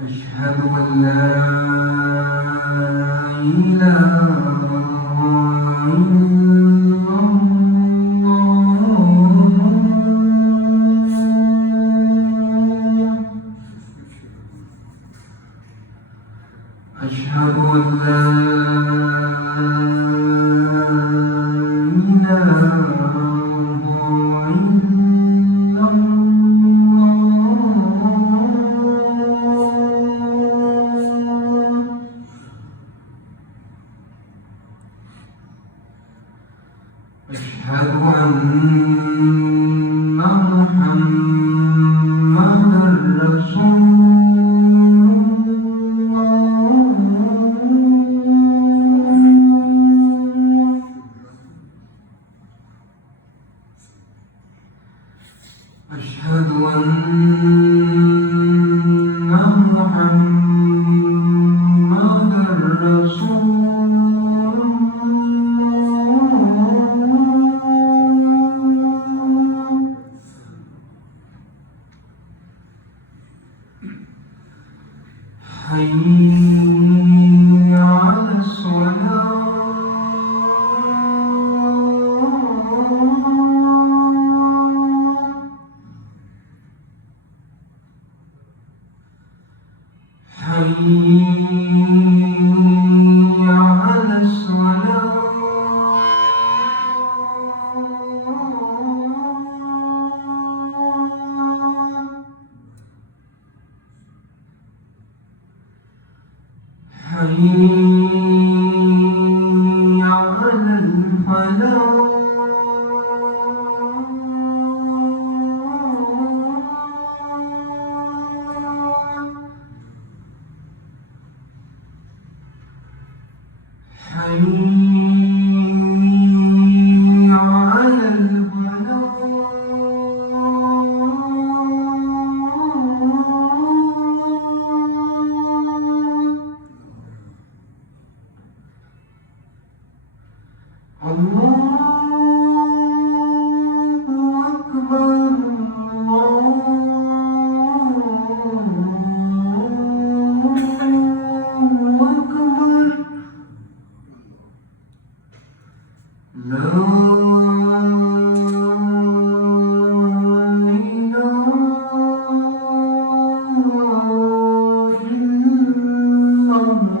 أشهد أن لا إله إلا الله أشهد أن لا إله إلا الله أشهد أن محمدًا رسول الله أشهد أن محمدًا رسول الله حي على الصلاة حي على الصلاة حي على الفلاح حي على الفلاح الله أكبر الله أكبر لا إله إلا الله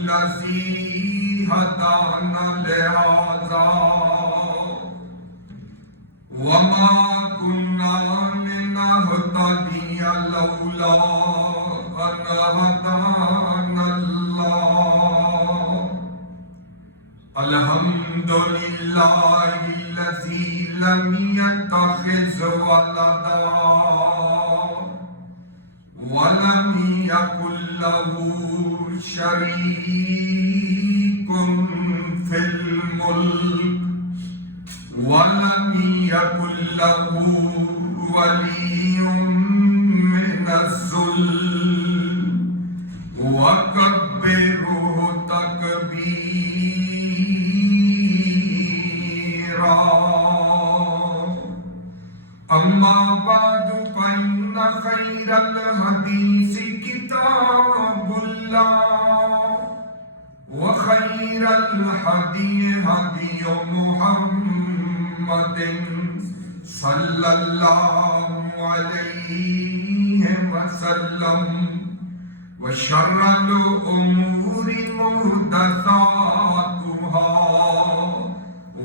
الذي هدانا لهذا وما كنا لنهتدي لولا أن هدانا الله الحمد لله الذي لم يتخذ ولدا ولم يكن له شريك في الملك ولم يكن له ولي من الذل وكبره تكبيرا أما بعد فإن خير الحديث كتاب الله وخير الهدي هدي محمد صلى الله عليه وسلم وشر الأمور محدثاتها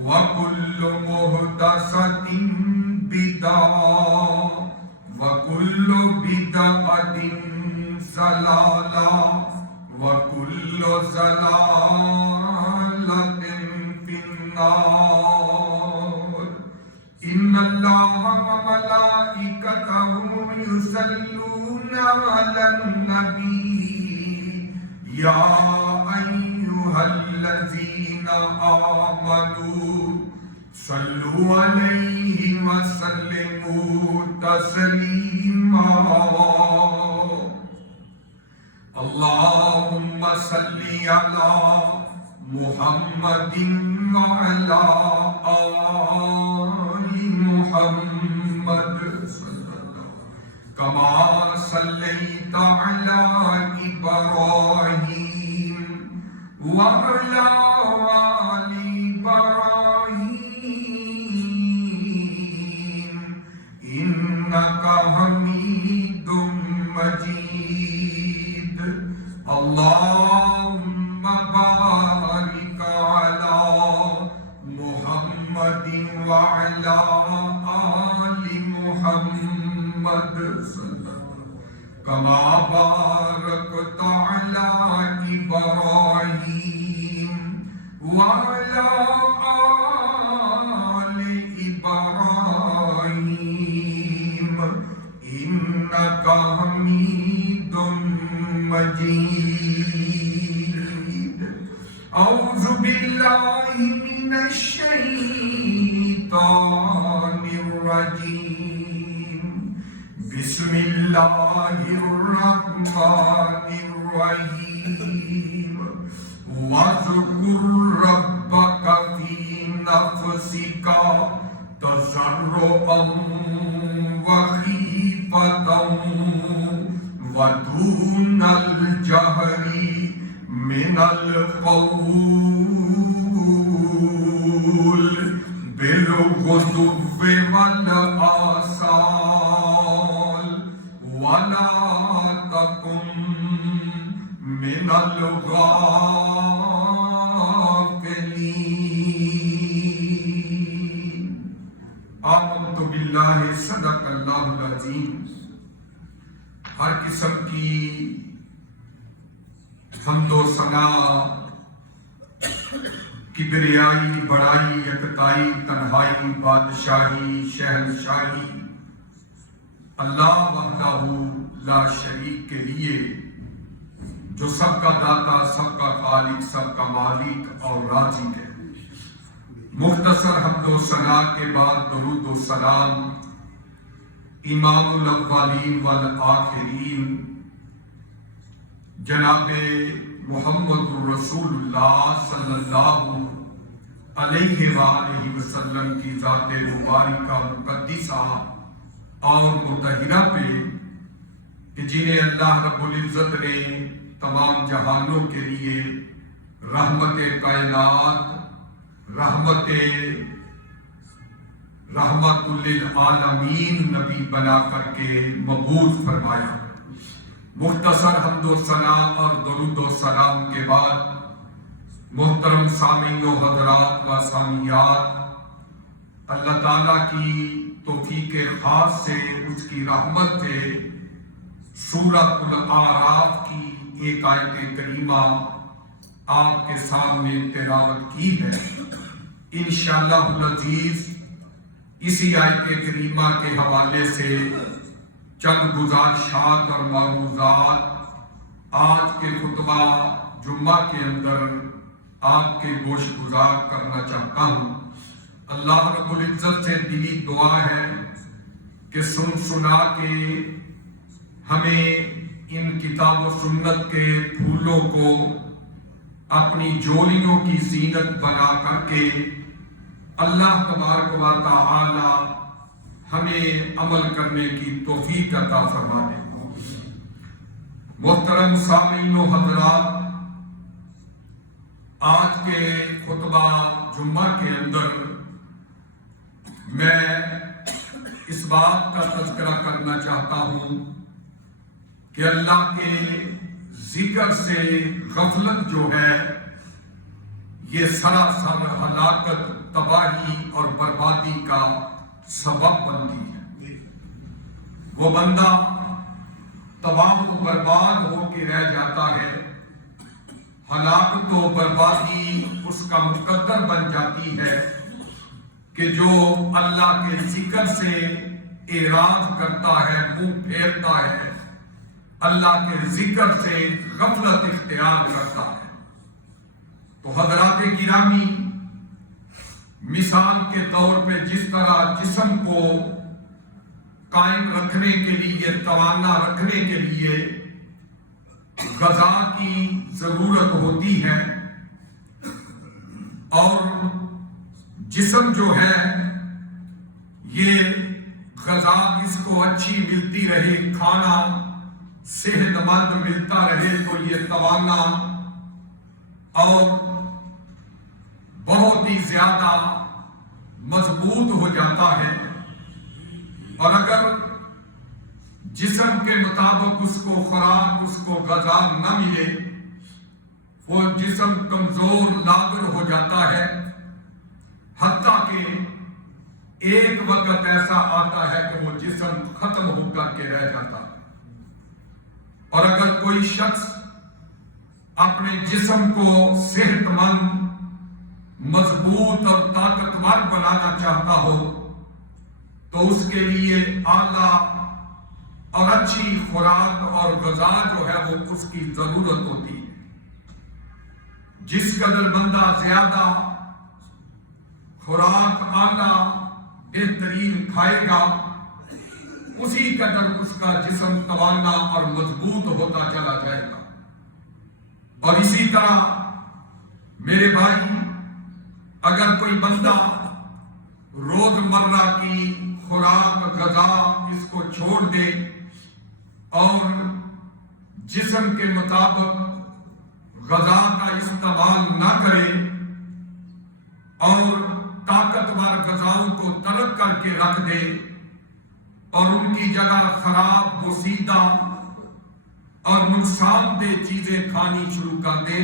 وكل محدثة بدعة وكل بدعة ضلالة وكل ضلالة في النار إن الله وملائكته يصلون على النبي يا أيها الذين آمنوا صلوا عليه وسلموا تسليما اللهم صل على محمد وعلى آل محمد كما صليت على إبراهيم وعلى آل إبراهيم إنك حميد مجيد اللهم بارك على محمد وعلى آل محمد كما باركت على إبراهيم وعلى آل إبراهيم إنك حميد مجيد أعوذ بالله من الشيطان الرجيم بسم الله الرحمن الرحيم واذكر ربك في نفسك تضرعا وخيفة ودون الجهر من القول بالغدو والآصال ولا تكن من الغافلين آمنت باللہ صدق اللہ العظیم ہر قسم کی حمد و ثنا کبریائی بڑائی یکتائی تنہائی بادشاہی شہنشاہی اللہ وحدہ لا شریک کے لیے جو سب کا داتا سب کا خالق سب کا مالک اور رازق ہے مختصر حمد و ثنا کے بعد درود و سلام امام الاولین والآخرین جناب محمد رسول اللہ صلی اللہ علیہ وآلہ وسلم کی ذات مبارکہ مقدسہ اور مطہرہ پہ کہ جنہیں اللہ رب العزت نے تمام جہانوں کے لیے رحمت کائنات رحمت للعالمین نبی بنا کر کے مبعوث فرمایا مختصر حمد و ثنا اور درود و سلام کے بعد محترم سامعین و حضرات و سامعات، اللہ تعالیٰ کی توفیق خاص سے، اس کی رحمت سے سورۃ الاعراف کی ایک آیت کریمہ آپ کے سامنے تلاوت کی ہے۔ انشاءاللہ العزیز اسی آیت کریمہ کے حوالے سے چند گزارشات اور معروضات آج کے خطبہ جمعہ کے اندر آپ کے گوش گزار کرنا چاہتا ہوں۔ اللہ رب العزت سے دلی دعا ہے کہ سنا کے ہمیں ان کتاب و سنت کے پھولوں کو اپنی جولیوں کی زینت بنا کر کے اللہ تبارک و تعالی ہمیں عمل کرنے کی توفیق عطا فرما دے۔ محترم سامعین و حضرات، آج کے خطبہ جمعہ کے اندر میں اس بات کا تذکرہ کرنا چاہتا ہوں کہ اللہ کے ذکر سے غفلت جو ہے یہ سراسر ہلاکت، تباہی اور بربادی کا سبب بنتی ہے۔ وہ بندہ تباہ و برباد ہو کے رہ جاتا ہے، ہلاکت و بربادی اس کا مقدر بن جاتی ہے کہ جو اللہ کے ذکر سے اعراض کرتا ہے، منہ پھیرتا ہے، اللہ کے ذکر سے غفلت اختیار کرتا ہے۔ تو حضرات گرامی، مثال کے طور پہ جس طرح جسم کو قائم رکھنے کے لیے، توانا رکھنے کے لیے غذا کی ضرورت ہوتی ہے، اور جسم جو ہے یہ غذا اس کو اچھی ملتی رہے، کھانا صحت مند ملتا رہے تو یہ توانا اور بہت ہی زیادہ مضبوط ہو جاتا ہے۔ اور اگر جسم کے مطابق اس کو خوراک، اس کو غذا نہ ملے، وہ جسم کمزور لاغر ہو جاتا ہے، حتیٰ کہ ایک وقت ایسا آتا ہے کہ وہ جسم ختم ہو کر کے رہ جاتا ہے۔ اور اگر کوئی شخص اپنے جسم کو صحت مند، مضبوط اور طاقتور بنانا چاہتا ہو تو اس کے لیے اعلیٰ اور اچھی خوراک اور غذا جو ہے وہ اس کی ضرورت ہوتی ہے۔ جس قدر بندہ زیادہ خوراک اعلیٰ بہترین کھائے گا، اسی قدر اس کا جسم توانا اور مضبوط ہوتا چلا جائے گا۔ اور اسی طرح میرے بھائی، اگر کوئی بندہ روزمرہ کی خوراک غذا اس کو چھوڑ دے اور جسم کے مطابق غذا کا استعمال نہ کرے اور طاقتور غذاؤں کو ترک کر کے رکھ دے اور ان کی جگہ خراب، بوسیدہ اور نقصان دہ چیزیں کھانی شروع کر دے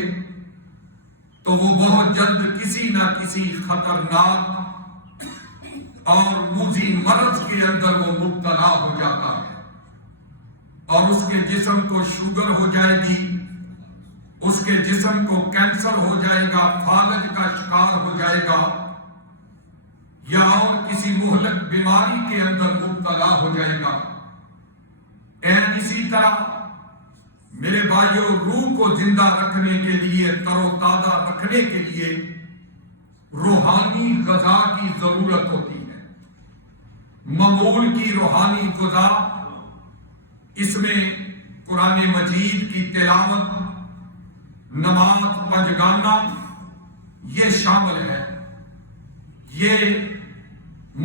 تو وہ بہت جلد کسی نہ کسی خطرناک اور موذی مرض کے اندر وہ مبتلا ہو جاتا ہے، اور اس کے جسم کو شوگر ہو جائے گی، اس کے جسم کو کینسر ہو جائے گا، فالج کا شکار ہو جائے گا، یا اور کسی مہلک بیماری کے اندر مبتلا ہو جائے گا۔ اسی طرح میرے بھائیوں، روح کو زندہ رکھنے کے لیے، تر و تازہ رکھنے کے لیے روحانی غذا کی ضرورت ہوتی ہے، معمول کی روحانی غذا۔ اس میں قرآن مجید کی تلاوت، نماز پنجگانہ یہ شامل ہے۔ یہ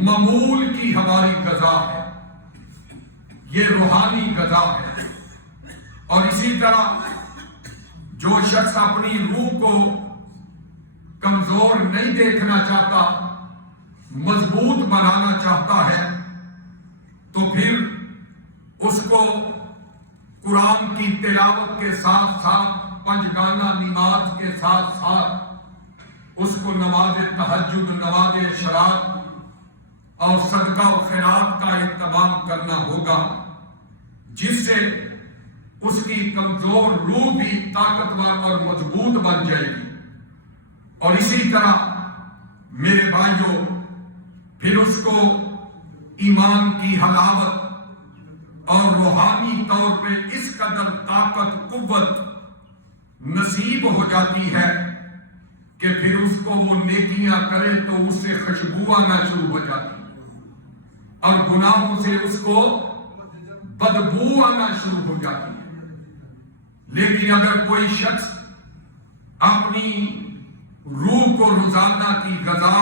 معمول کی ہماری غذا ہے، یہ روحانی غذا ہے۔ اور اسی طرح جو شخص اپنی روح کو کمزور نہیں دیکھنا چاہتا، مضبوط بنانا چاہتا ہے، تو پھر اس کو قرآن کی تلاوت کے ساتھ ساتھ پنجگانہ نماز کے ساتھ ساتھ اس کو نماز تہجد، نماز اشراق اور صدقہ و خیرات کا اہتمام کرنا ہوگا، جس سے اس کی کمزور روح بھی طاقتور اور مضبوط بن جائے گی۔ اور اسی طرح میرے بھائیوں، پھر اس کو ایمان کی حلاوت اور روحانی طور پہ اس قدر طاقت قوت نصیب ہو جاتی ہے کہ پھر اس کو وہ نیکیاں کرے تو اس سے خوشبو آنا شروع ہو جاتی ہے، اور گناہوں سے اس کو بدبو آنا شروع ہو جاتی ہے۔ لیکن اگر کوئی شخص اپنی روح کو روزانہ کی غذا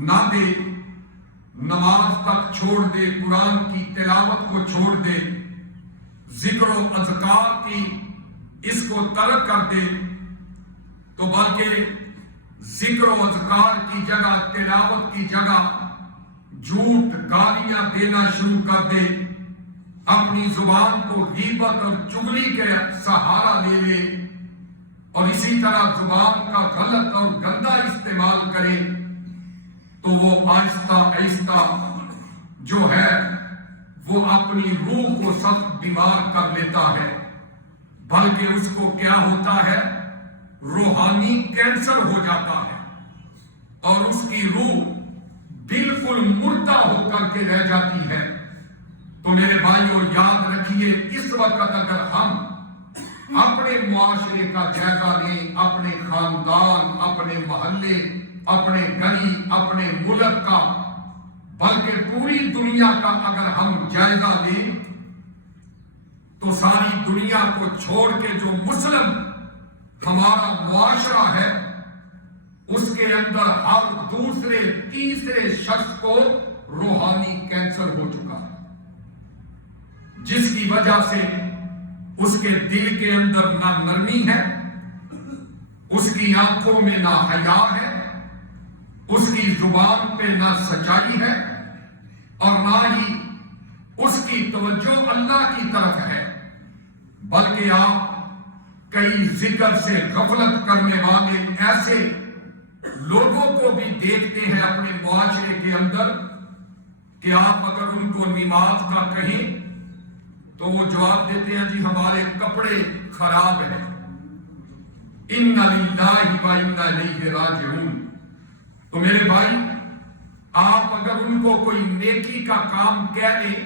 نہ دے، نماز تک چھوڑ دے، قرآن کی تلاوت کو چھوڑ دے، ذکر و اذکار کی اس کو ترک کر دے، تو بلکہ ذکر و اذکار کی جگہ، تلاوت کی جگہ جھوٹ گالیاں دینا شروع کر دے، اپنی زبان کو غیبت اور چغلی کے سہارا لے لے، اور اسی طرح زبان کا غلط اور گندا استعمال کرے، تو وہ آہستہ آہستہ جو ہے وہ اپنی روح کو سخت بیمار کر لیتا ہے، بلکہ اس کو کیا ہوتا ہے، روحانی کینسر ہو جاتا ہے، اور اس کی روح بالکل مردہ ہو کر کے رہ جاتی ہے۔ تو میرے بھائیوں یاد رکھیے، اس وقت اگر ہم اپنے معاشرے کا جائزہ لیں، اپنے خاندان، اپنے محلے، اپنے گلی، اپنے ملک کا، بلکہ پوری دنیا کا اگر ہم جائزہ لیں، تو ساری دنیا کو چھوڑ کے جو مسلم ہمارا معاشرہ ہے، اس کے اندر ہر دوسرے تیسرے شخص کو روحانی کینسر ہو چکا ہے، جس کی وجہ سے اس کے دل کے اندر نہ نرمی ہے، اس کی آنکھوں میں نہ حیا ہے، اس کی زبان پہ نہ سچائی ہے، اور نہ ہی اس کی توجہ اللہ کی طرف ہے، بلکہ آپ کئی ذکر سے غفلت کرنے والے ایسے لوگوں کو بھی دیکھتے ہیں اپنے معاشرے کے اندر کہ آپ اگر ان کو نماز کا کہیں تو وہ جواب دیتے ہیں جی ہمارے کپڑے خراب ہیں، اِنَّ لِلَّهِ وَإِنَّا إِلَيْهِ رَاجِعُونَ۔ تو میرے بھائی، آپ اگر ان کو کوئی نیکی کا کام کہہ دیں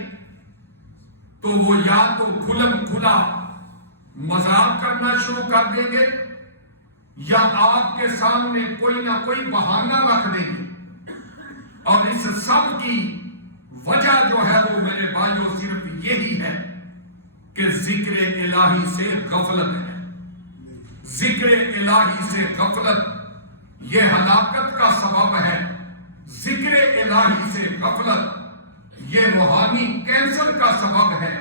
تو وہ یا تو کھلم کھلا مذاق کرنا شروع کر دیں گے، یا آپ کے سامنے کوئی نہ کوئی بہانہ رکھ دیں گے، اور اس سب کی وجہ جو ہے وہ میرے بھائیوں صرف یہی ہے کہ ذکر الہی سے غفلت ہے۔ ذکر الہی سے غفلت یہ ہلاکت کا سبب ہے، ذکر الہی سے غفلت یہ روحانی کینسر کا سبب ہے،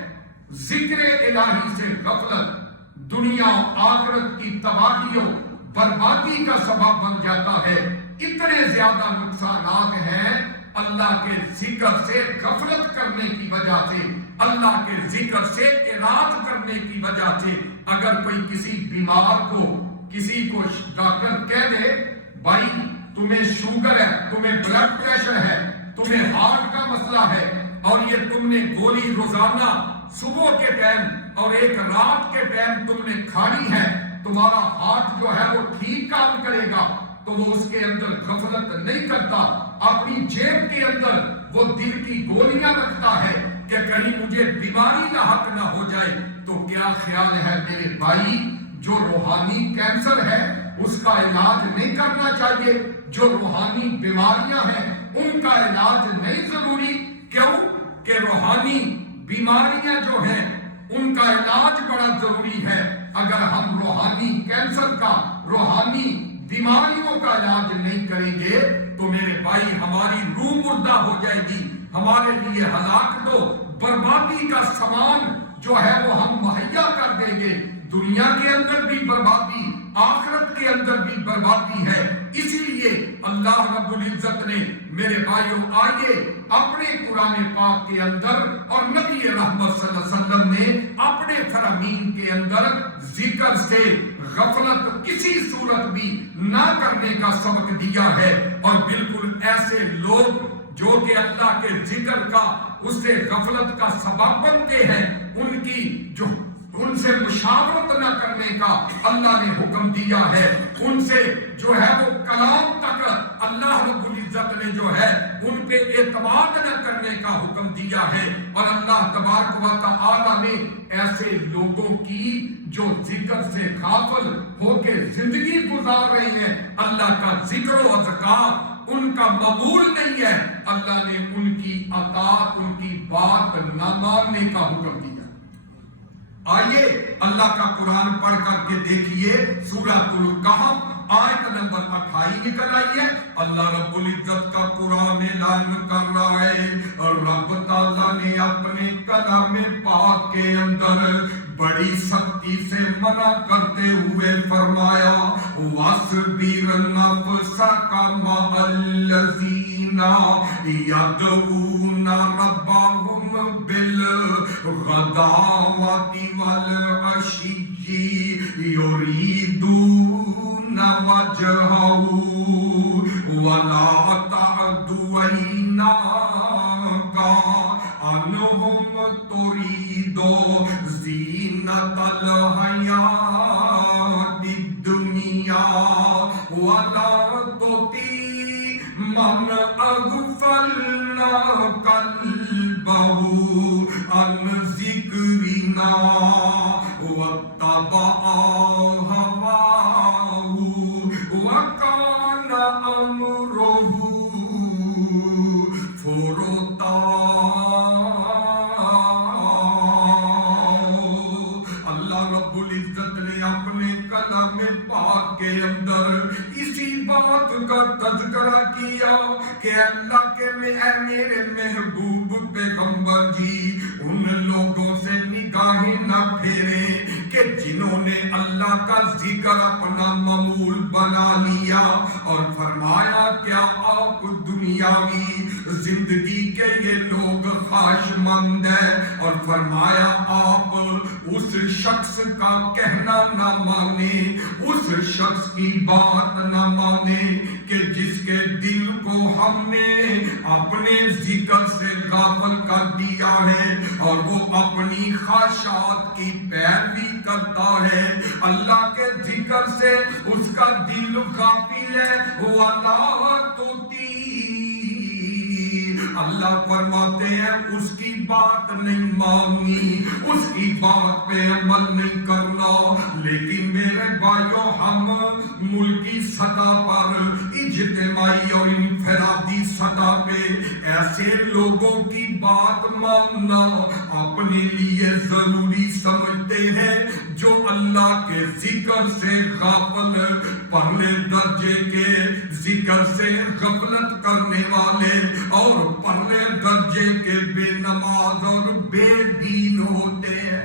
ذکر الہی سے غفلت دنیا و آخرت کی تباہی و بربادی کا سبب بن جاتا ہے۔ اتنے زیادہ نقصانات ہیں اللہ کے ذکر سے غفلت کرنے کی وجہ سے، اللہ کے ذکر سے اعراض کرنے کی وجہ سے۔ اگر کوئی کسی بیمار کو، کسی کو ڈاکٹر کہہ دے بھائی تمہیں شوگر ہے، تمہیں بلڈ پریشر ہے، تمہیں ہارٹ کا مسئلہ ہے، اور یہ تم نے گولی روزانہ صبح کے ٹائم اور ایک رات کے ٹائم تم نے کھانی ہے، تمہارا ہارٹ جو ہے وہ ٹھیک کام کرے گا، تو وہ اس کے اندر غفلت نہیں کرتا، اپنی جیب کے اندر وہ دل کی گولیاں رکھتا ہے کہ کہیں مجھے بیماری لاحق نہ ہو جائے۔ تو کیا خیال ہے میرے بھائی، جو روحانی کینسر ہے اس کا علاج نہیں کرنا چاہیے؟ جو روحانی بیماریاں ہیں ان کا علاج نہیں ضروری؟ کیوں کہ روحانی بیماریاں جو ہیں ان کا علاج بڑا ضروری ہے۔ اگر ہم روحانی کینسر کا، روحانی بیماریوں کا علاج نہیں کریں گے تو میرے بھائی ہماری روح مردہ ہو جائے گی، ہمارے لیے ہلاکت و بربادی کا سامان جو ہے وہ ہم مہیا کر دیں گے، دنیا کے اندر بھی بربادی، آخرت کے اندر بھی بربادی ہے۔ اسی لیے اللہ رب العزت نے میرے بھائیوں آئیے اپنے قرآن پاک کے اندر اور نبی رحمت صلی اللہ علیہ وسلم نے اپنے فرامین کے اندر ذکر سے غفلت کسی صورت بھی نہ کرنے کا سبق دیا ہے، اور بالکل ایسے لوگ جو کہ اللہ کے ذکر کا اس سے غفلت کا سبب بنتے ہیں ان سے مشاورت نہ کرنے کا اللہ نے حکم دیا ہے، ان سے جو ہے وہ کلام تک اللہ رب العزت نے جو ہے ان پہ اعتماد نہ کرنے کا حکم دیا ہے، اور اللہ تبارک و تعالی نے ایسے لوگوں کی جو ذکر سے غافل ہو کے زندگی گزار رہے ہیں، اللہ کا ذکر و اذکار ان کا مقبول نہیں ہے، اللہ نے ان کی اطاعت ان کی بات نہ ماننے کا حکم دیا۔ آئیے اللہ کا قرآن پڑھ کر کے دیکھیے سورۃ الکہف آیت نمبر 28 نکل آئی ہے۔ اللہ رب العزت کا قرآن اعلان کر رہا ہے، اور رب تعالیٰ نے اپنے کلام پاک کے اندر بڑی سختی سے منع کرتے ہوئے فرمایا وَاصْبِرْ نَفْسَكَ مَعَ الَّذِينَ يَدْعُونَ رَبَّهُمْ بِالْغَدَاوَةِ وَالْعَشِيِّ يُرِيدُونَ وَجْهَهُ وَلَا تَعْدُ عَيْنَاكَ عنهم تريد زينة الحياة الدنيا ولا تطيع من أغفلنا قلبه عن ذكرنا واتبع هواه وكان أمره فرطا۔ اپنے کلام پاک کے اندر اسی بات کا تذکرہ کیا کہ اللہ کے اے میرے محبوب پیغمبر جی ان لوگوں سے نگاہیں نہ پھیرے کہ جنہوں نے اللہ کا ذکر اپنا معمول بنا لیا، اور فرمایا کیا آپ دنیاوی زندگی کے یہ لوگ خواہش مند ہیں، اور فرمایا آپ اس شخص کا کہنا نہ مانے، اس شخص کی بات نہ مانے کہ جس کے دل کو ہم نے اپنے ذکر سے غافل کر دیا ہے اور وہ اپنی خواہشات کی پیروی کرتا ہے، اللہ کے ذکر سے اس کا دل غافل ہے۔ وَلَا تُطِیعْ، اللہ فرماتے ہیں اس کی بات نہیں ماننی، اس کی بات پہ عمل نہیں کرنا۔ لیکن میرے بھائیوں ہم ملکی سطح پر اجتماعی اور انفرادی سطح پہ ایسے لوگوں کی بات ماننا اپنے لیے ضروری سمجھتے ہیں جو اللہ کے ذکر سے غافل، پہلے درجے کے ذکر سے غفلت کرنے والے اور پہلے درجے کے بے نماز اور بے دین ہوتے ہیں۔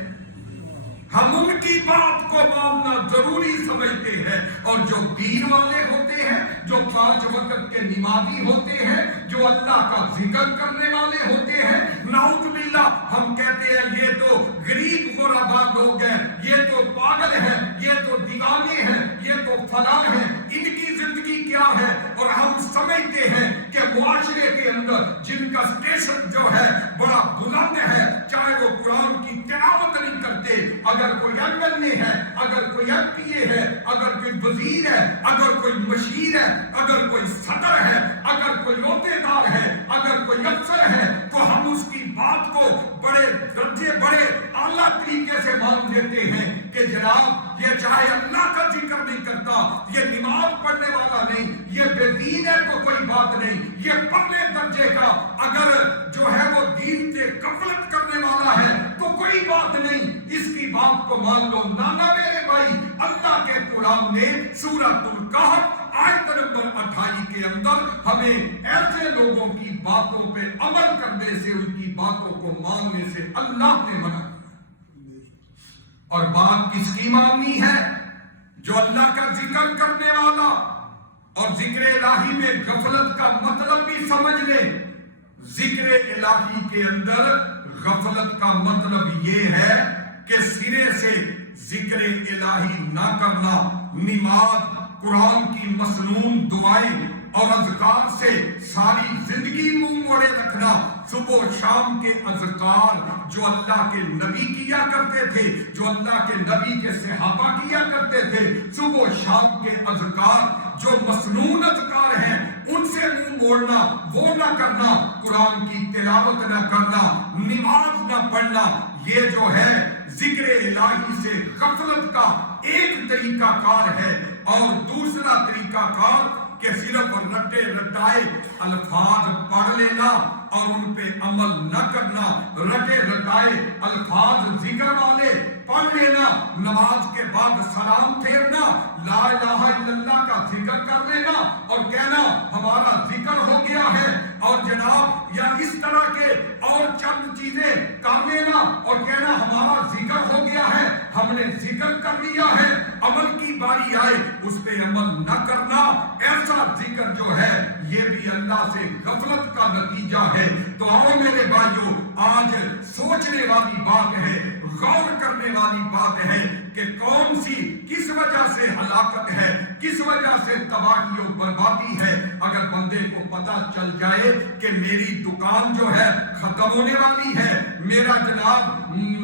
ہم ان کی بات کو ماننا ضروری سمجھتے ہیں، اور جو دین والے ہوتے ہیں، جو 5 وقت کے نمازی ہوتے ہیں، جو اللہ کا ذکر کرنے والے ہوتے ہیں، نعوذ باللہ ہم کہتے ہیں یہ تو غریب غربا لوگ ہیں، یہ تو پاگل ہیں، یہ تو دیوانے ہیں، یہ تو فلاں ہیں، ان کی زندگی کیا ہے؟ اور ہم سمجھتے ہیں کہ معاشرے کے اندر جن کا سٹیشن جو ہے بڑا بلند ہے، چاہے وہ قرآن کی تلاوت نہیں کرتے، اگر کوئی MLA ہے، اگر کوئی MPA ہے، اگر کوئی وزیر ہے، اگر کوئی مشیر ہے، اگر کوئی صدر ہے، اگر کوئی عہدیدار ہے، اگر کوئی افسر ہے، تو ہم اس کی بات کو بڑے درجے بڑے اعلیٰ طریقے سے مان دیتے ہیں کہ جناب یہ چاہے اللہ کا ذکر نہیں کرتا، یہ نماز پڑھنے والا نہیں، یہ بے دین ہے تو کوئی بات نہیں، یہ پہلے درجے کا اگر جو ہے وہ دین سے غفلت کرنے والا ہے تو کوئی بات نہیں، اس کی بات کو مان لو۔ نانا میرے بھائی، اللہ کے قرآن نے سورۃ الکہف آیت نمبر 28 کے اندر ہمیں ایسے لوگوں کی باتوں پہ عمل کرنے سے، ان کی باتوں کو ماننے سے اللہ نے منع کیا۔ اور بات کس کی ماننی ہے؟ جو اللہ کا ذکر کرنے والا اور ذکر الہی میں غفلت کا مطلب بھی سمجھ لے. ذکر الہی کے اندر غفلت کا مطلب یہ ہے کہ سرے سے ذکر الہی نہ کرنا. نماز، قرآن کی مسنون دعائیں اور اذکار سے ساری زندگی منہ موڑے رکھنا. صبح و شام کے اذکار جو اللہ کے نبی کیا کرتے تھے، جو اللہ کے نبی کے صحابہ کیا کرتے تھے، صبح و شام کے اذکار جو مسنون اذکار ہیں ان سے منہ موڑنا، وہ نہ کرنا. قرآن کی تلاوت نہ کرنا، نماز نہ پڑھنا، یہ جو ہے ذکر الہی سے غفلت کا ایک طریقہ کار ہے. اور دوسرا طریقہ کار کہ صرف رٹے رٹائے الفاظ پڑھ لینا اور ان پہ عمل نہ کرنا. رٹے رٹائے الفاظ ذکر والے پڑھ لینا، نماز کے بعد سلام پھیرنا، لا الہ الا اللہ کا ذکر کر لینا اور کہنا ہمارا ذکر ہو گیا ہے. اور جناب یا اس طرح کے اور چند چیزیں کر لینا اور کہنا ہمارا ذکر ہو گیا ہے، ہم نے ذکر کر لیا ہے. عمل کی باری آئے اس پہ عمل نہ کرنا، ایسا ذکر جو ہے یہ بھی اللہ سے غفلت کا نتیجہ ہے. تو آؤ میرے بھائیوں، آج سوچنے والی بات ہے، غور کرنے والی بات ہے کہ کون سی کس وجہ سے ہلاکت ہے، کس وجہ سے تباہی و بربادی ہے. اگر بندے کو پتہ چل جائے کہ میری دکان جو ہے ختم ہونے والی ہے، میرا جناب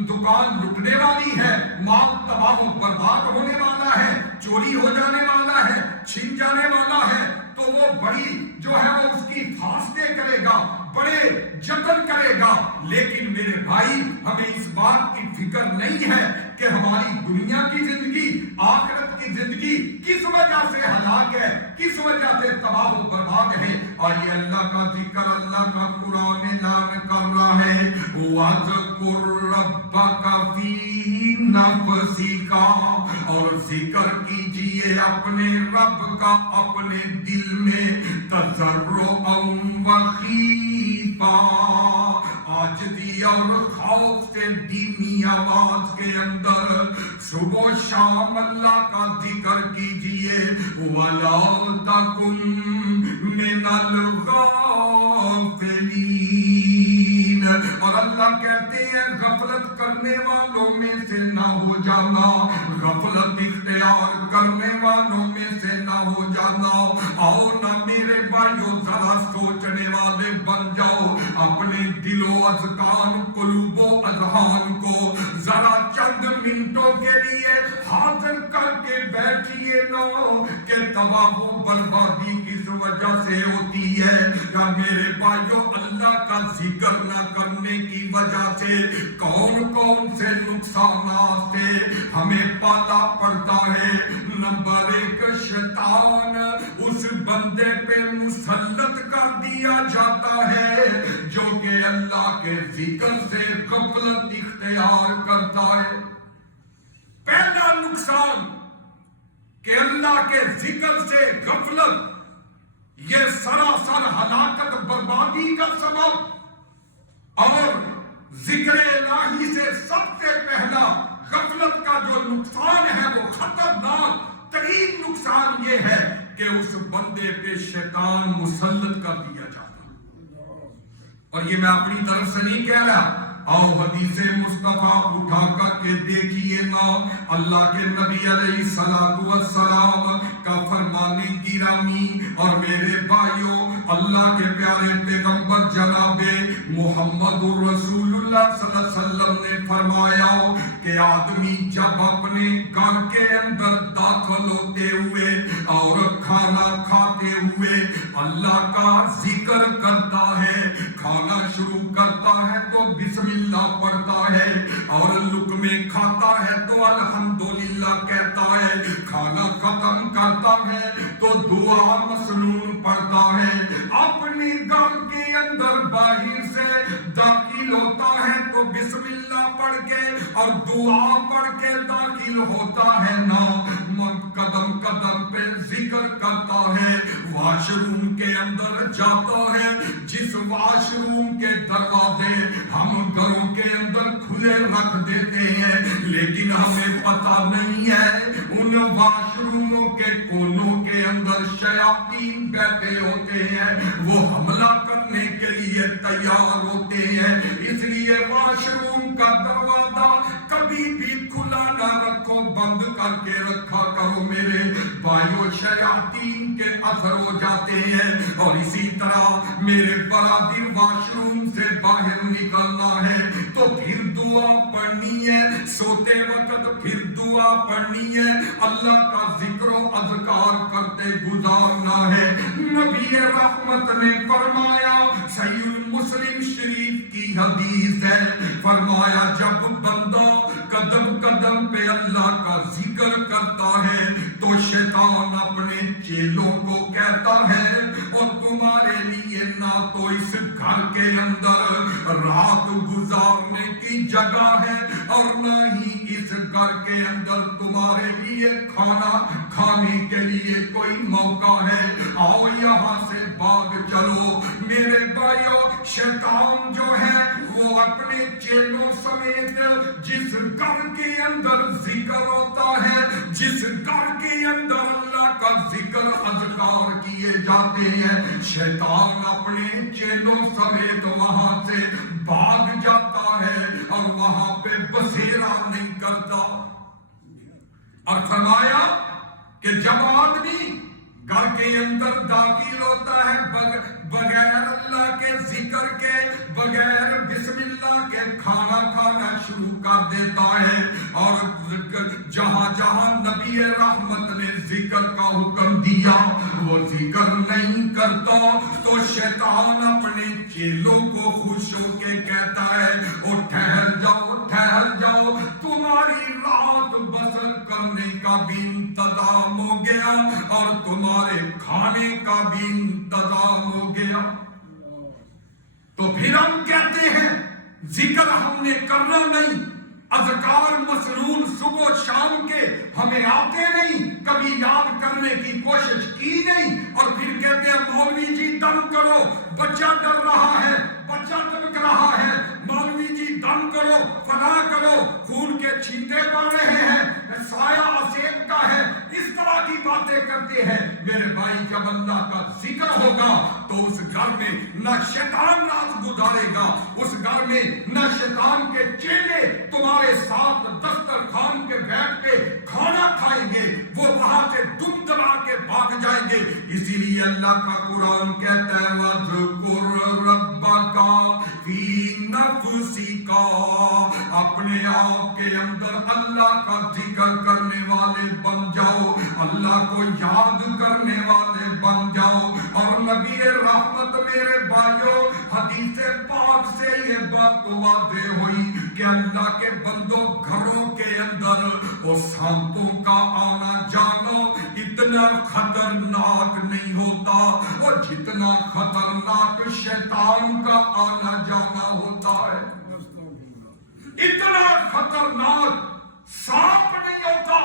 دکان لٹنے والی ہے، مال تباہ و برباد ہونے والا ہے، چوری ہو جانے والا ہے، چھن جانے والا ہے، تو وہ بڑی جو ہے وہ اس کی حفاظتیں کرے گا، بڑے جتن کرے گا. لیکن میرے بھائی ہمیں اس بات کی فکر نہیں ہے کہ ہماری دنیا کی زندگی، آخرت کی زندگی کس وجہ سے ہلاک ہے، کس وجہ سے تباہ و برباد ہے. اور یہ اللہ کا ذکر، اللہ کا قرآن اعلان کر رہا ہے وَاذْكُرْ رَبَّكَ فِي نَفْسِكَ، اور ذکر کیجئے اپنے رب کا اپنے دل میں، تَضَرُّعًا وَخِيفًا، عاجزی اور خوف سے دھیمی آواز کے اندر صبح و شام اللہ کا ذکر کیجئے. وَلَا تَكُن مِّنَ الْغَافِلِينَ، اور اللہ کہتے ہیں غفلت کرنے والوں میں سے نہ ہو جانا، غفلت اختیار کرنے والوں میں سے نہ ہو جانا. آؤ نہ میرے بھائیوں ذرا سوچنے والے بن جاؤ، اپنے دل و اذکان، قلوب و اذہان کو ذرا چند منٹوں کے لیے حاضر کر کے بیٹھیے نا کہ تباہ و بربادی کس وجہ سے ہوتی ہے. یا میرے بھائیوں اللہ کا ذکر نہ کرنے کی وجہ سے کون کون سے نقصانات سے ہمیں پالا پڑتا ہے. نمبر 1، شیطان اس بندے پہ مسلط کر دیا جاتا ہے جو کہ اللہ کے ذکر سے غفلت اختیار کرتا ہے. پہلا نقصان کہ اللہ کے ذکر سے غفلت یہ سراسر ہلاکت بربادی کا سبب. اور ذکر الہی سے سب سے پہلا غفلت کا جو نقصان ہے وہ خطرناک ترین نقصان یہ ہے کہ اس بندے پہ شیطان مسلط کر دیا جاتا. اور یہ میں اپنی طرف سے نہیں کہہ رہا، آؤ حدیث مصطفیٰ اٹھا کر کے دیکھیے نا، اللہ کے نبی علیہ السلام کا فرمان گرامی. اور میرے بھائیوں اللہ کے پیارے پیغمبر جناب محمد رسول اللہ صلی اللہ علیہ وسلم نے فرمایا کہ آدمی جب اپنے گھر کے اندر داخل ہوتے ہوئے اور کھانا کھاتے ہوئے اللہ کا ذکر کرتا ہے، کھانا شروع کرتا ہے تو بسم اللہ پڑھتا ہے، اور لقمے کھاتا ہے تو الحمدللہ کہتا ہے، کھانا ختم کرتا ہے تو دعا مسنون پڑھتا ہے، اپنے گھر کے اندر باہر سے داخل ہوتا ہے تو بسم اللہ پڑھ کے اور دعا پڑھ کے داخل ہوتا ہے نا، قدم قدم پہ ذکر کرتا ہے. واش روم کے اندر جاتا ہے، جس واش روم کے دروازے ہم گھروں کے اندر کھلے رکھ دیتے ہیں، لیکن ہمیں پتہ نہیں ہے ان واش روموں کے کونوں کے اندر شیاطین بیٹھے ہوتے ہیں، وہ حملہ کرنے کے لیے تیار ہوتے ہیں۔ اس لیے واش روم کا دروازہ کبھی بھی کھلا نہ رکھو، بند کر کے رکھا کرو میرے بھائیو، شیاطین کے اثر ہو جاتے ہیں۔ اور اسی طرح میرے برادر واش روم سے باہر نکلنا ہے تو پھر دعا پڑھنی ہے، سوتے وقت پھر دعا پڑھنی ہے، اللہ کا ذکر و اذکار کرتے گزارنا ہے۔ نبی رحمت نے فرمایا، صحیح مسلم شریف کی حدیث ہے، فرمایا جب بندہ قدم قدم پہ اللہ کا ذکر کرتا ہے تو شیطان اپنے چیلوں کو کہتا ہے اور تمہارے لیے نہ تو اس گھر کے اندر رات گزارنے کی جگہ ہے اور نہ ہی اس گھر کے اندر تمہارے لیے کھانا کھانے کے لیے کوئی موقع ہے، آؤ یہاں سے بھاگ چلو۔ میرے بھائیو، شیطان جو ہے وہ اپنے چیلوں سمیت جس گھر کے اندر ذکر ہوتا ہے، جس گھر کے اندر اللہ کا ذکر اذکار کیے جاتے ہیں، شیطان اپنے چیلوں سمیت وہاں سے بھاگ جاتا ہے اور وہاں پہ بسیرا نہیں کرتا۔ اور فرمایا کہ جب آدمی گھر کے اندر داخل ہوتا ہے بغیر اللہ کے ذکر کے، بغیر بسم اللہ کے کھانا کھانا شروع کر دیتا ہے، اور جہاں جہاں نبی رحمت نے ذکر کا حکم دیا وہ ذکر نہیں کرتا تو شیطان اپنے چیلوں کو خوش ہو کے کہتا ہے، او ٹھہر جاؤ، تمہاری رات بسر کرنے کا بھی انتظام ہو گیا اور تمہارے کھانے کا بھی انتظام ہو گیا۔ تو پھر ہم کہتے ہیں ذکر ہم نے کرنا نہیں، اذکار مسنون صبح شام کے ہمیں آتے نہیں، کبھی یاد کرنے کی کوشش کی نہیں، اور پھر کہتے ہیں مولوی جی دم کرو، بچہ ڈر رہا ہے، بچہ دمک رہا ہے، مولوی جی دم کرو، فلاں کرو، خون کے چھینٹے پڑ رہے ہیں، سایہ عصیب کا ہے، اس طرح کی باتیں کرتے ہیں۔ میرے بھائی، جب اللہ کا ذکر ہوگا تو اس گھر میں نہ شیطان رات گزارے گا، اس گھر میں نہ شیطان کے چیلے تمہارے ساتھ دسترخوان کے بیٹھ کے کھانا کھائیں گے، وہ وہاں سے دم دبا کے بھاگ جائیں گے۔ اسی لیے اللہ کا قرآن کہتا ہے وَذْكُرْ رَبَّكَ فِي نَفْسِكَ، اپنے آپ کے اندر اللہ کا ذکر کرنے والے بن جاؤ، اللہ کو یاد کرنے والے بن جاؤ۔ اور نبی رحمت میرے بھائیوں، حدیث پاک سے یہ بات واضح ہوئی کہ اللہ کے بندوں گھروں کے اندر وہ سانپوں کا آنا جانا اتنا خطرناک نہیں ہوتا اور جتنا خطرناک شیطان کا آنا جانا ہوتا ہے۔ اتنا خطرناک سانپ نہیں ہوتا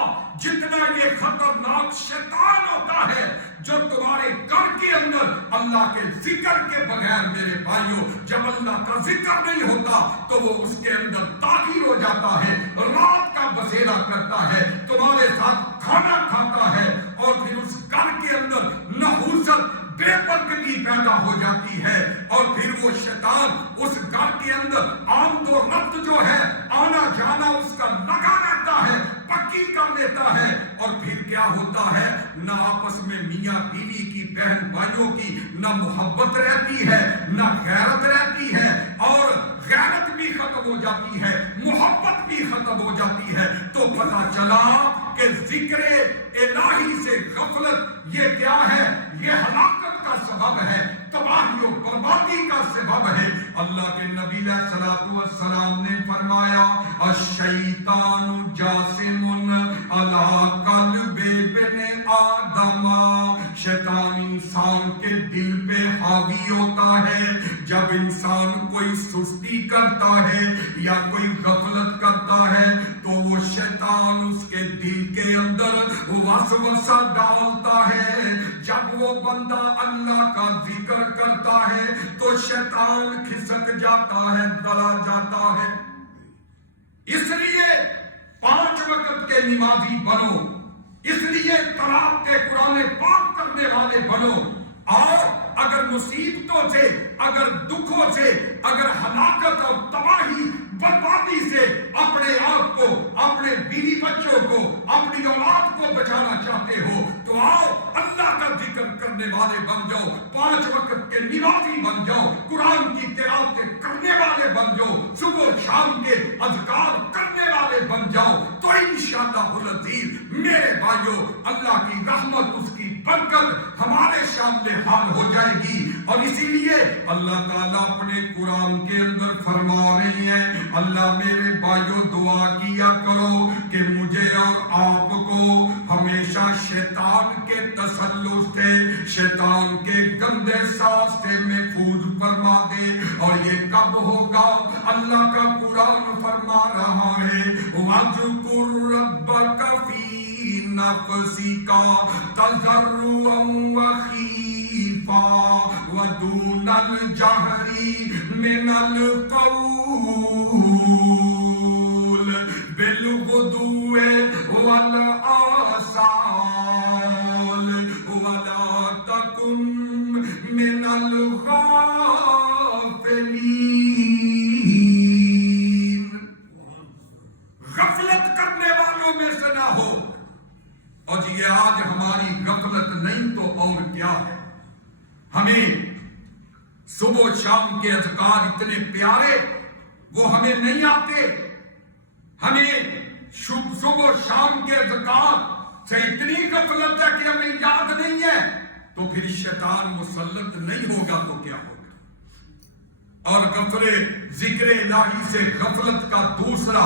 جتنا یہ خطرناک شیطان ہوتا ہے، جو تمہارے گھر کے اندر اللہ کے ذکر کے بغیر، میرے بھائیوں، جب اللہ کا ذکر نہیں ہوتا تو وہ اس کے اندر داخل ہو جاتا ہے، رات کا بسیرا کرتا ہے، تمہارے ساتھ کھانا کھاتا ہے، اور پھر اس گھر کے اندر نحوست بے برکتی پیدا ہو جاتی ہے، اور پھر وہ شیطان اس گھر کے اندر آمد و رفت جو ہے، آنا جانا اس کا لگا رہتا ہے، پکی کر لیتا ہے، اور پھر کیا ہوتا ہے، نہ آپس میں میاں بیوی کی، بہن بھائیوں کی نہ محبت رہتی ہے، نہ غیرت رہتی ہے، اور غیرت بھی ختم ہو جاتی ہے، محبت بھی ختم ہو جاتی ہے۔ تو پتہ چلا کہ ذکر الہی سے غفلت یہ کیا ہے؟ یہ ہلاکت کا سبب ہے، تباہی و بربادی کا سبب ہے۔ اللہ کے نبی علیہ الصلوۃ والسلام نے فرمایا الشیطان جاسم علی قلب ابن آدم، شیطان انسان کے دل پہ حاوی ہوتا ہے جب انسان کوئی سستی کرتا ہے یا کوئی غفلت کرتا ہے تو وہ شیطان اس کے دل کے اندر وسوسہ ڈالتا ہے۔ جب وہ بندہ اللہ کا ذکر کرتا ہے تو شیطان کھسک جاتا ہے، ڈرا جاتا ہے۔ اس لیے 5 وقت کے نمازی بنو، اس لیے تلاوت قرآن پاک کرنے والے بنو، اور اگر مصیبتوں سے، اگر دکھوں سے، اگر ہلاکت اور تباہی بربادی سے اپنے آپ کو، اپنے بیوی بچوں کو، اپنی اولاد کو بچانا چاہتے ہو تو آؤ اللہ کا ذکر کرنے والے بن جاؤ، 5 وقت کے نمازی بن جاؤ، قرآن کی تلاوت کرنے والے بن جاؤ، صبح و شام کے اذکار کرنے والے بن جاؤ، تو انشاءاللہ العزیز میرے بھائیو اللہ کی رحمت، اس کی برکت ہمارے سامنے حال ہو جائے گی۔ اور اسی لیے اللہ تعالیٰ اپنے قرآن کے اندر فرما رہی ہیں، اللہ میرے بھائیو دعا کیا کرو کہ مجھے اور آپ کو ہمیشہ شیطان کے تسلط سے، شیطان کے گندے ساز سے محفوظ فرما دے۔ اور یہ کب ہوگا؟ اللہ کا قرآن فرما رہا ہے وَاذْكُرْ رَبَّكَ فِي نَفْسِكَ تَضَرُّعًا وَخِيفَةً وَدُونَ الْجَهْرِ مِنَ الْقَوْلِ بِالْغُدُوِّ وَالْآصَالِ وَلَا تَكُن مِّنَ الْغَافِلِينَ۔ غفلت کرنے والوں میں سے نہ ہو۔ اور یہ آج ہماری غفلت نہیں تو اور کیا ہے؟ ہمیں صبح و شام کے اذکار اتنے پیارے، وہ ہمیں نہیں آتے، ہمیں صبح و شام کے اذکار سے اتنی غفلت ہے کہ ہمیں یاد نہیں ہے، تو پھر شیطان مسلط نہیں ہوگا تو کیا ہوگا؟ اور ذکر الہی سے غفلت کا دوسرا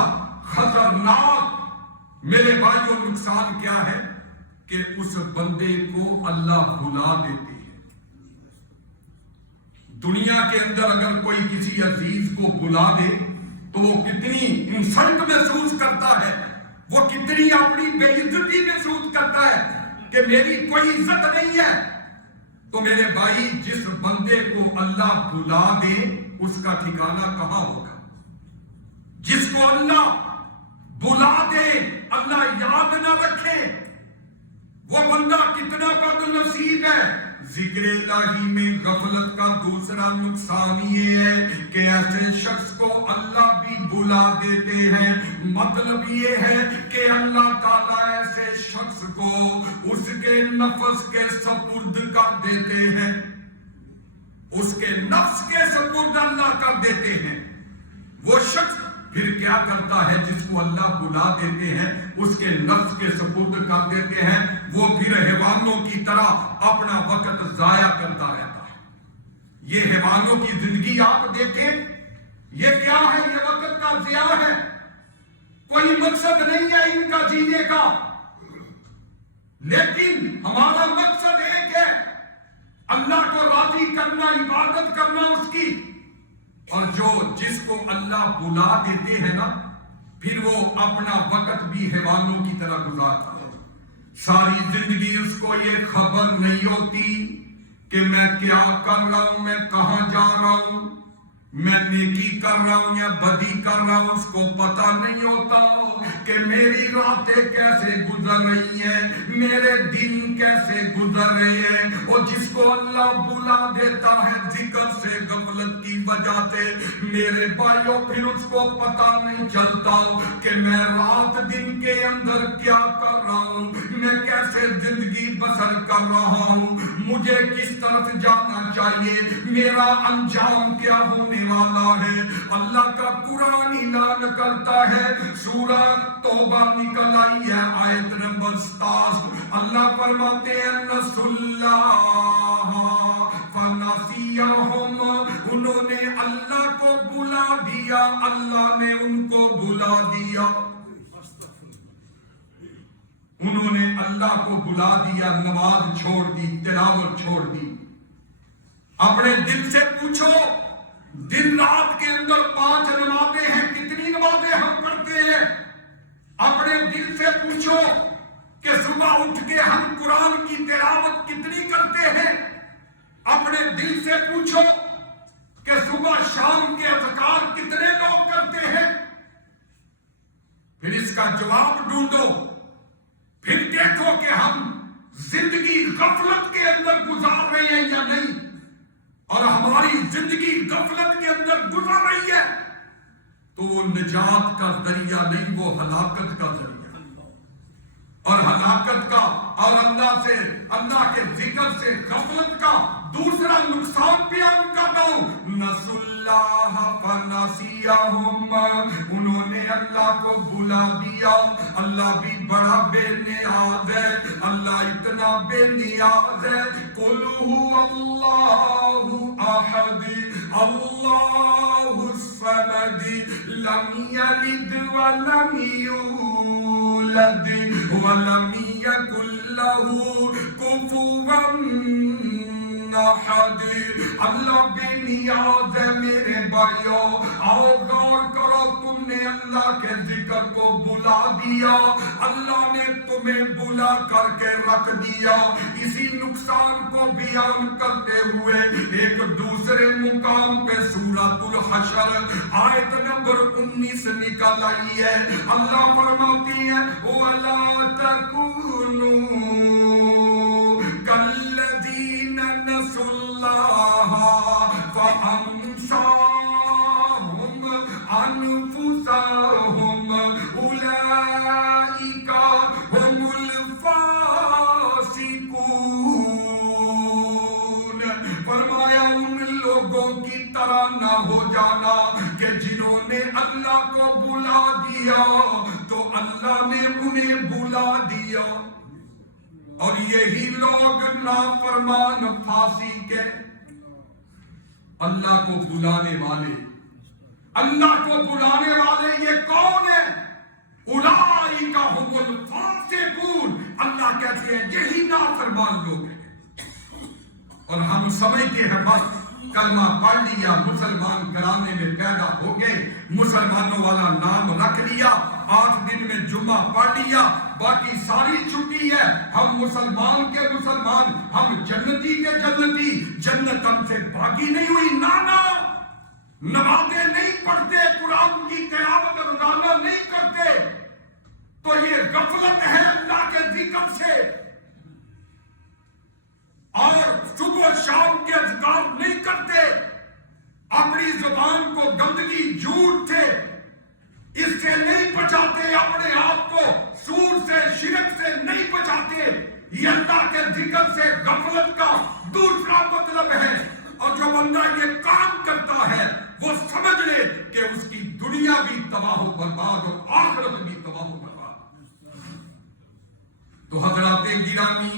خطرناک میرے بھائیوں نقصان کیا ہے کہ اس بندے کو اللہ بھلا دیتے ہیں۔ دنیا کے اندر اگر کوئی کسی عزیز کو بلا دے تو وہ کتنی انسلٹ محسوس کرتا ہے، وہ کتنی اپنی بے عزتی محسوس کرتا ہے کہ میری کوئی عزت نہیں ہے۔ تو میرے بھائی جس بندے کو اللہ بلا دے اس کا ٹھکانہ کہاں ہوگا؟ جس کو اللہ بلا دے، اللہ یاد نہ رکھے، وہ بندہ کتنا بد نصیب ہے۔ ذکر الہی میں غفلت کا دوسرا نقصان یہ ہے کہ ایسے شخص کو اللہ بھی بلا دیتے ہیں۔ مطلب یہ ہے کہ اللہ تعالیٰ ایسے شخص کو اس کے نفس کے سپرد کر دیتے ہیں، اس کے نفس کے سپرد اللہ کر دیتے ہیں۔ وہ شخص پھر کیا کرتا ہے؟ جس کو اللہ بلا دیتے ہیں اس کے نفس کے سپرد کر دیتے ہیں، وہ پھر حیوانوں کی طرح اپنا وقت ضائع کرتا رہتا ہے۔ یہ حیوانوں کی زندگی آپ دیکھیں، یہ کیا ہے؟ یہ وقت کا ضیاع ہے، کوئی مقصد نہیں ہے ان کا جینے کا، لیکن ہمارا مقصد ایک ہے، اللہ کو راضی کرنا، عبادت کرنا اس کی۔ اور جس کو اللہ بلا دیتے ہیں نا، پھر وہ اپنا وقت بھی حیوانوں کی طرح گزارتا ہے۔ ساری زندگی اس کو یہ خبر نہیں ہوتی کہ میں کیا کر رہا ہوں، میں کہاں جا رہا ہوں، میں نیکی کر رہا ہوں یا بدی کر رہا ہوں، اس کو پتہ نہیں ہوتا کہ میری راتیں کیسے گزر رہی ہیں، میرے دن کیسے گزر رہے ہیں۔ اور جس کو اللہ بلا دیتا ہے ذکر سے غفلت کی وجہ سے، میرے بھائیوں پھر اس کو پتہ نہیں چلتا کہ میں رات دن کے اندر کیا کر رہا ہوں، میں کیسے زندگی بسر کر رہا ہوں، مجھے کس طرف جانا چاہیے، میرا انجام کیا ہونے والا ہے۔ اللہ کا قرآن اعلان کرتا ہے، سورہ توبہ نکل آئی ہے آیت نمبر 27، اللہ فرماتے ہیں نسوا اللہ فنسیہم، انہوں نے اللہ کو بلا دیا، اللہ نے ان کو بلا دیا۔ انہوں نے اللہ کو بلا دیا، نماز چھوڑ دی، تلاوت چھوڑ دی۔ اپنے دل سے پوچھو، دن رات کے اندر 5 نمازیں ہیں، کتنی نمازیں ہم پڑھتے ہیں؟ اپنے دل سے پوچھو کہ صبح اٹھ کے ہم قرآن کی تلاوت کتنی کرتے اور ہماری زندگی غفلت کے اندر گزر رہی ہے تو وہ نجات کا ذریعہ نہیں، وہ ہلاکت کا ذریعہ، اور ہلاکت کا اور اللہ کے ذکر سے غفلت کا دوسرا نقصان بیان کرتا ہوں، نسوا اللہ فنسیہم، انہوں نے اللہ کو بھلا دیا۔ اللہ بھی بڑا بے نیاز ہے، اللہ اتنا بے نیاز ہے۔ قل هو اللہ احد اللہ الصمد لم یلد ولم یولد ولم یکن له کفوا احد۔ اللہ بے نیاز ہے میرے بھائیو، آؤ غور کرو، تم نے اللہ کے ذکر کو بلا دیا، اللہ نے تمہیں بلا کر کے رکھ دیا۔ اسی نقصان کو بیان کرتے ہوئے ایک دوسرے مقام پہ سورۃ الحشر آیت نمبر 19 نکال آئی ہے۔ اللہ فرماتی ہے وَلَا تَكُونُوا كَالَّذِينَ نَسُوا اللَّهَ فَأَنسَاهُمْ أَنفُسَهُمْ أُولَئِكَ هُمُ الْفَاسِقُونَ۔ فرمایا ان لوگوں کی طرح نہ ہو جانا کہ جنہوں نے اللہ کو بلا دیا تو اللہ نے انہیں بلا دیا، اور یہی لوگ نافرمان فاسق کے اللہ کو بلانے والے، اللہ کو بلانے والے یہ کون ہے؟ اولئک هم الفاسقون۔ اللہ کہتے ہیں یہی نافرمان لوگ ہیں، اور ہم سمجھتے ہیں بس کلمہ پڑھ لیا، مسلمان گھرانے میں پیدا ہو گئے، مسلمانوں والا نام رکھ لیا، 8 دن میں جمعہ پڑھ لیا، باقی ساری چھٹی ہے، ہم مسلمان کے مسلمان، ہم جنتی کے جنتی، جنت ہم سے باقی نہیں ہوئی۔ نانا نمازیں نہیں پڑھتے، قرآن کی تلاوت روزانہ نہیں کرتے تو یہ غفلت ہے اللہ کے ذکر سے، اور صبح و شام کے اذکار نہیں کرتے، اپنی زبان کو گندگی جھوٹ سے اس سے نہیں بچاتے، اپنے آپ کو سود سے شرک سے نہیں بچاتے، یہ اللہ کے ذکر سے غفلت کا دوسرا مطلب ہے۔ اور جو بندہ یہ کام کرتا ہے وہ سمجھ لے کہ اس کی دنیا بھی تباہ و برباد اور آخرت بھی تباہ و برباد۔ تو حضرات گرامی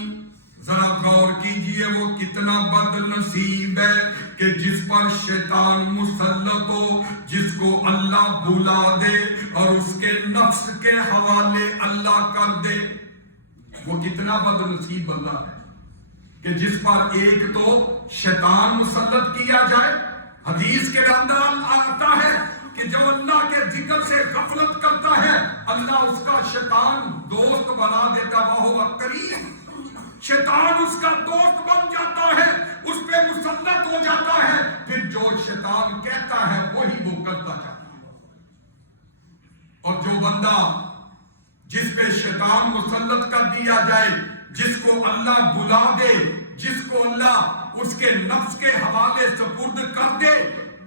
ذرا غور کیجئے وہ کتنا بد نصیب ہے کہ جس پر شیطان مسلط ہو، جس کو اللہ بلا دے اور اس کے نفس کے حوالے اللہ کر دے۔ وہ کتنا بد نصیب بندہ ہے کہ جس پر ایک تو شیطان مسلط کیا جائے، حدیث کے اندر آتا ہے کہ جو اللہ کے ذکر سے غفلت کرتا ہے اللہ اس کا شیطان دوست بنا دیتا، وہ قریب شیطان اس کا دوست بن جاتا ہے، اس پہ مسلط ہو جاتا ہے، پھر جو شیطان کہتا ہے وہی وہ کرتا جاتا ہے۔ اور جو بندہ جس پہ شیطان مسلط کر دیا جائے، جس کو اللہ بلا دے، جس کو اللہ اس کے نفس کے حوالے سپرد کر دے،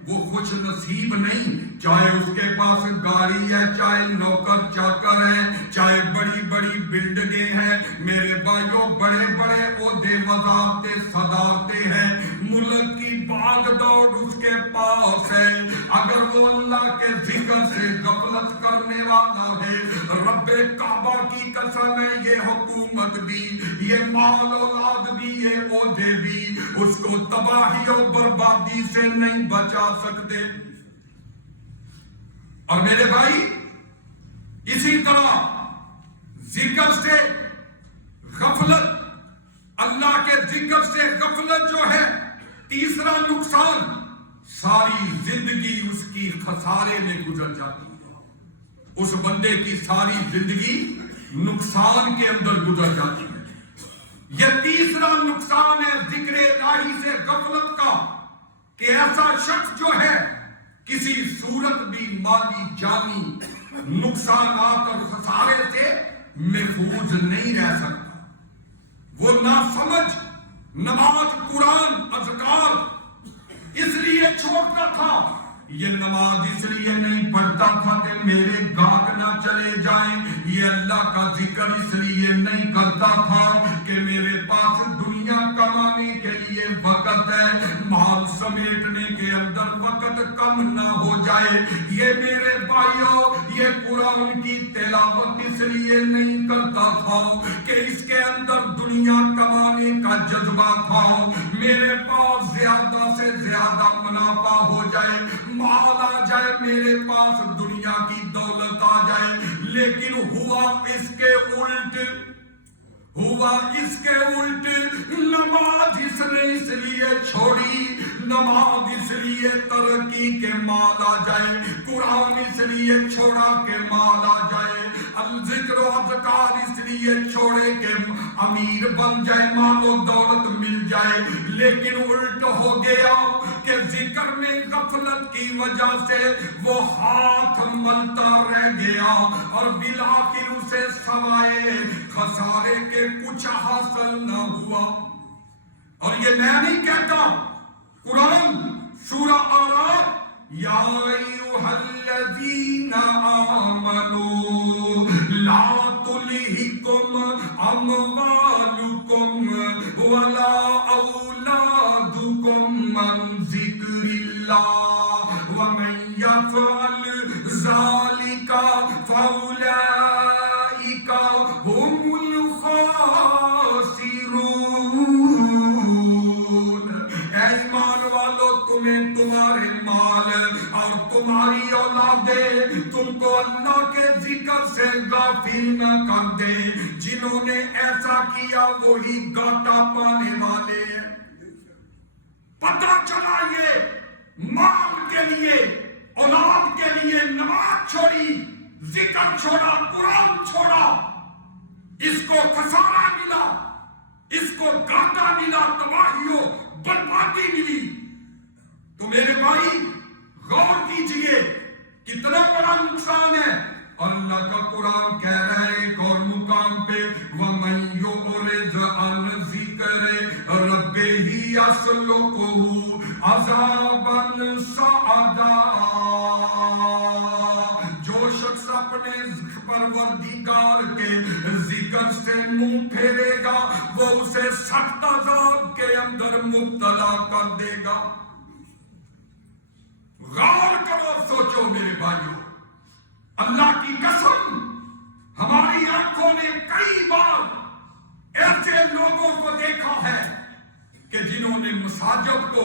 وہ خوش نصیب نہیں، چاہے اس کے پاس گاڑی ہے، چاہے نوکر چاکر ہے، چاہے بڑی بڑی بلڈنگیں ہیں، میرے بھائیوں بڑے بڑے عہدے وزارتیں صدارتیں ہیں، ملک کی بھاگ دوڑ اس کے پاس ہے، اگر وہ اللہ کے ذکر سے غفلت کرنے والا ہے، رب کعبہ کی قسم ہے یہ حکومت بھی، یہ مال اولاد بھی، یہ عہدے بھی اس کو تباہی اور بربادی سے نہیں بچا سکتے۔ اور میرے بھائی اسی طرح ذکر سے غفلت، اللہ کے ذکر سے غفلت جو ہے تیسرا نقصان، ساری زندگی اس کی خسارے میں گزر جاتی ہے، اس بندے کی ساری زندگی نقصان کے اندر گزر جاتی ہے۔ یہ تیسرا نقصان ہے ذکر الہی سے غفلت کا، کہ ایسا شخص جو ہے کسی صورت بھی مالی جانی نقصانات اور خسارے سے محفوظ نہیں رہ سکتا۔ وہ نہ سمجھ نماز، قرآن، اذکار تھا یہ نماز اس لیے نہیں پڑھتا تھا کہ میرے گاہک نہ چلے جائیں، یہ اللہ کا ذکر اس لیے نہیں کرتا تھا کہ میرے پاس دنیا کمانے کے لیے وقت ہے، مال سمیٹنے کے اندر وقت کم نہ ہو جائے۔ یہ میرے بھائیوں یہ قرآن کی تلاوت اس لیے نہیں کرتا تھا کہ اس کے اندر دنیا کمانے کا جذبہ تھا، میرے پاس زیادہ سے زیادہ منافع ہو جائے، مال آ جائے، میرے پاس دنیا کی دولت آ جائے۔ لیکن ہوا اس کے الٹ، نماز اس نے اس لیے چھوڑی، نماز اس لیے ترقی کے مال آ جائے، قرآن اس لیے چھوڑا کہ مال آ جائے، ذکر و اذکار اس لیے چھوڑے کہ امیر بن جائے، مال و دولت مل جائے۔ لیکن الٹ ہو گیا کہ ذکر میں غفلت کی وجہ سے وہ ہاتھ ملتا رہ گیا اور بالآخر اسے سوائے خسارے کے کچھ حاصل نہ ہوا۔ اور یہ میں نہیں کہتا، قرآن سورہ اعراف، یا ایھا الذین آمنوا لا تلہکم اموالکم ولا اولادکم عن ذکر اللہ ومن یفعل ذلک فاولئک هم الخاسرون۔ اے ایمان والو، تمہیں تمہارے مال اور تمہاری اولادیں تم کو اللہ کے ذکر سے غافل نہ کر دے۔ جنہوں نے ایسا کیا وہی گھاٹا پانے والے ہیں۔ پتہ چلا یہ مال کے لیے، اولاد کے لیے نماز چھوڑی، ذکر چھوڑا، قرآن چھوڑا، اس کو خسارہ ملا، اس کو گھاٹا ملا، تباہی و بربادی ملی۔ تو میرے بھائی غور کیجئے کتنا بڑا نقصان ہے۔ اللہ کا قرآن کہہ رہا ہے ایک اور مقام پہ، وَمَن يُعْرِضْ عَنْ ذِكْرِ رَبِّهِ يَسْلُكْهُ عَذَابًا صَعَدًا۔ جو شخص اپنے پروردگار کے ذکر سے منہ پھیرے گا وہ اسے سخت عذاب کے اندر مبتلا کر دے گا۔ غور کرو، سوچو میرے بھائیوں، اللہ کی قسم ہماری آنکھوں نے کئی بار ایسے لوگوں کو دیکھا ہے کہ جنہوں نے مساجد کو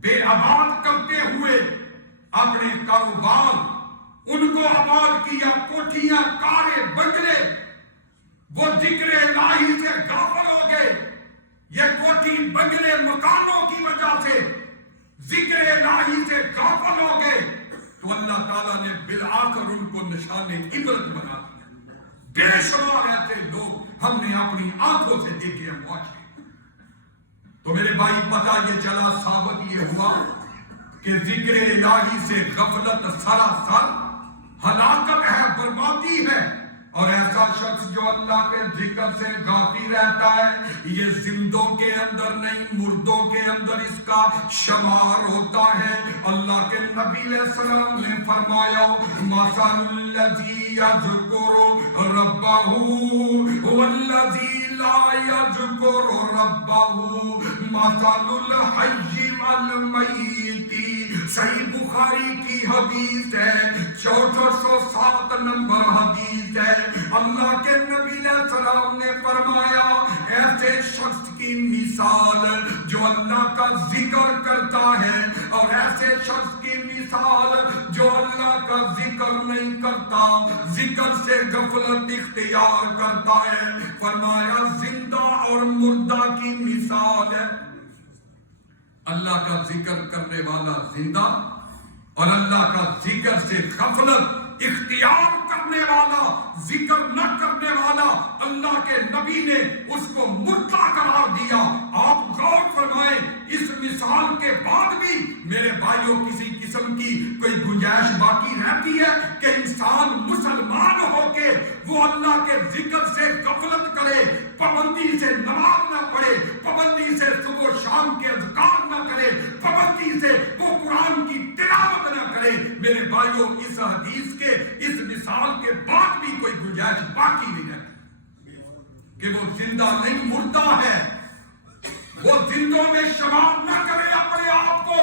بے آباد کرتے ہوئے اپنے کاروبار ان کو آباد کیا، کوٹھیاں، کاریں، بنگلے، وہ ذکر الہی سے غافل ہو گئے۔ یہ کوٹھی، بنگلے، مکانوں کی وجہ سے ذکر الہی سے غافل ہو گئے تو اللہ تعالیٰ نے بالآخر ان کو نشان عبرت بنا دیا۔ بے شمار ایسے لوگ ہم نے اپنی آنکھوں سے دیکھے ہم واقعے۔ تو میرے بھائی پتہ یہ چلا، ثابت یہ ہوا کہ ذکر الہی سے غفلت سراسر ہلاکت ہے، بربادی ہے۔ اور ایسا شخص جو اللہ کے ذکر سے غافل رہتا ہے یہ زندوں کے اندر نہیں مردوں کے اندر اس کا شمار ہوتا ہے۔ اللہ کے نبی علیہ السلام نے فرمایا، مثل الذی یذکر ربہ والذی لا یذکر ربہ مثل الحی والمیت۔ صحیح بخاری کی حدیث ہے، 6407 نمبر حدیث ہے۔ اللہ کے نبی علیہ السلام نے فرمایا، ایسے شخص کی مثال جو اللہ کا ذکر کرتا ہے اور ایسے شخص کی مثال جو اللہ کا ذکر نہیں کرتا، ذکر سے غفلت اختیار کرتا ہے، فرمایا زندہ اور مردہ کی مثال ہے۔ اللہ کا ذکر کرنے والا زندہ اور اللہ کا ذکر سے غفلت اختیار کرنے والا، ذکر نہ کرنے والا، اللہ کے نبی نے اس کو مردہ قرار دیا۔ آپ غور فرمائیں، اس مثال کے بعد بھی میرے بھائیوں کسی قسم کی کوئی گنجائش باقی رہتی ہے کہ انسان مسلمان ہو کے وہ اللہ کے ذکر سے غفلت کرے، پابندی سے نماز نہ پڑھے، پابندی سے صبح و شام کے اذکار نہ کرے، پابندی سے وہ قرآن کی بھائیوں اس حدیث کے اس مثال کے بعد بھی کوئی گنجائش باقی نہیں رہتی کہ وہ زندہ نہیں مردہ ہے. وہ زندوں میں شمار نہ کرے اپنے آپ کو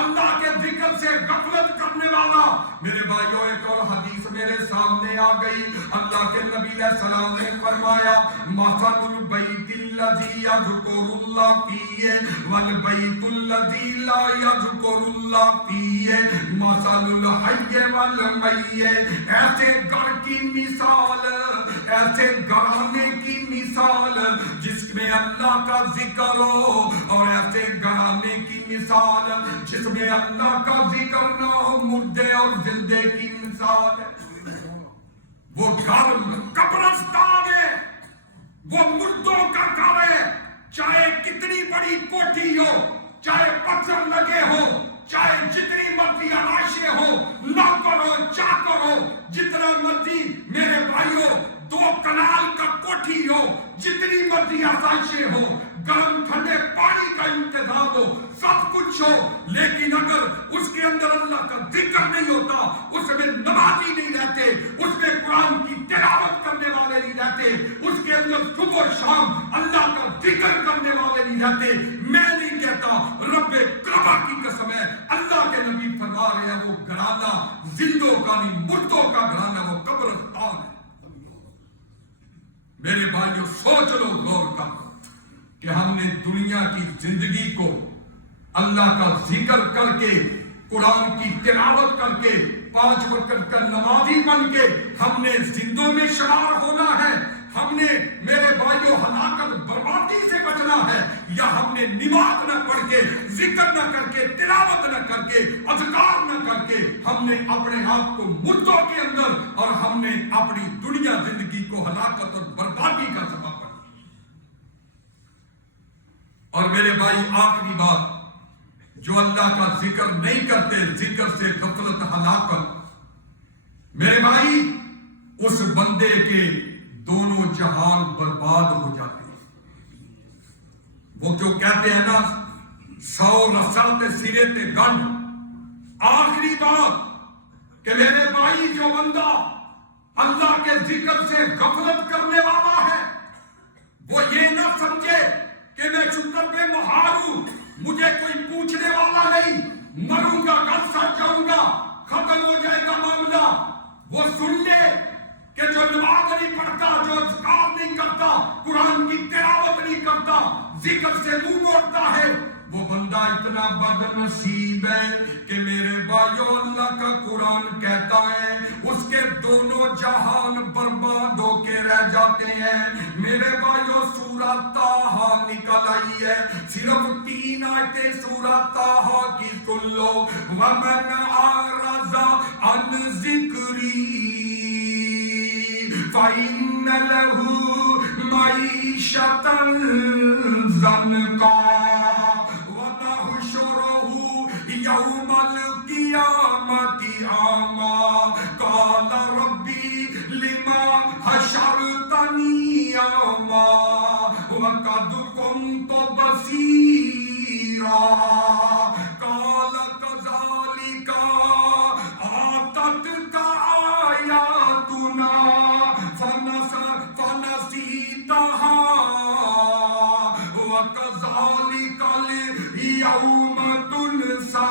اللہ کے ذکر سے غفلت کرنے والا. میرے بھائیوں ایک اور حدیث میرے سامنے آ گئی. اللہ کے نبی علیہ السلام نے فرمایا مثل البیت الذی یذکر اللہ فیہ والبیت الذی لا یذکر اللہ فیہ مثل الحی والمیت. ایسے گھر کی مثال، ایسے گھرانے کی مثال جس میں اللہ کا ذکر ہو، اور ایسے گھرانے کی مثال جس میں اللہ کا ذکر نہ ہو. مردے اور زندے کی مثال ہے. وہ گھر قبرستان ہے، وہ مردوں کا گھر ہے. چاہے کتنی بڑی کوٹھی ہو، چاہے پتھر لگے ہو، چاہے جتنی مرضی آرائشیں ہو، نوکر ہو، چاکر ہو، جتنا مرضی میرے بھائیوں 2 کنال کا کوٹھی ہو، جتنی مرضی آرائشیں ہو، گرم ٹھنڈے پانی کا انتظام ہو، سب کچھ ہو، لیکن اگر اس کے اندر اللہ کا ذکر نہیں ہوتا، اس میں نمازی نہیں رہتے، اس میں قرآن کی تلاوت کرنے والے نہیں رہتے، اس کے اندر صبح و شام اللہ کا ذکر کرنے والے نہیں رہتے، میں نہیں کہتا، رب کعبہ کی قسم ہے، اللہ کے نبی فرما رہے ہیں وہ گھرانہ زندوں کا نہیں مردوں کا گھرانہ، وہ قبرستان ہے. میرے بھائیوں سوچ لو، غور کرو کہ ہم نے دنیا کی زندگی کو اللہ کا ذکر کر کے، قرآن کی تلاوت کر کے، 5 وقت کا نمازی بن کے ہم نے زندوں میں شمار ہونا ہے. ہم نے میرے بھائیوں ہلاکت بربادی سے بچنا ہے، یا ہم نے نماز نہ پڑھ کے، ذکر نہ کر کے، تلاوت نہ کر کے، اذکار نہ کر کے ہم نے اپنے آپ کو مردوں کے اندر، اور ہم نے اپنی دنیا زندگی کو ہلاکت اور بربادی کا سبب بنا. اور میرے بھائی آخری بات، جو اللہ کا ذکر نہیں کرتے، ذکر سے غفلت ہلاکت، میرے بھائی اس بندے کے دونوں جہان برباد ہو جاتے ہیں. وہ جو کہتے ہیں نا 100 رسل تے سرے تے گنڈ. آخری بات کہ میرے بھائی جو بندہ اللہ کے ذکر سے غفلت کرنے والا ہے، وہ یہ نہ سمجھے کہ میں شکر پہ مہار ہوں، مجھے کوئی پوچھنے والا نہیں، مروں گا گھر سر جاؤں گا، ختم ہو جائے گا معاملہ. وہ سن لے کہ جو نماز نہیں پڑھتا، جو اذکار نہیں کرتا، قرآن کی تلاوت نہیں کرتا، ذکر سے منہ موڑتا ہے، وہ بندہ اتنا بد نصیب ہے کہ میرے بھائیوں اللہ کا قرآن کہتا ہے اس کے دونوں جہان برباد ہو کے رہ جاتے ہیں. میرے بھائیوں سورہ طٰہٰ نکل آئی ہے، صرف 3 آیتیں سورہ طٰہٰ کی سن لو. وَمَنْ أَعْرَضَ عَنْ ذِكْرِي فَإِنَّ لَهُ مَعِيشَةً ضَنْكًا يوم القيامة أعمى قال ربي لما حشرتني أعمى وقد كنت بصيرا قال كذلك أتتك آياتنا فنسيتها وكذلك اليوم تنسى.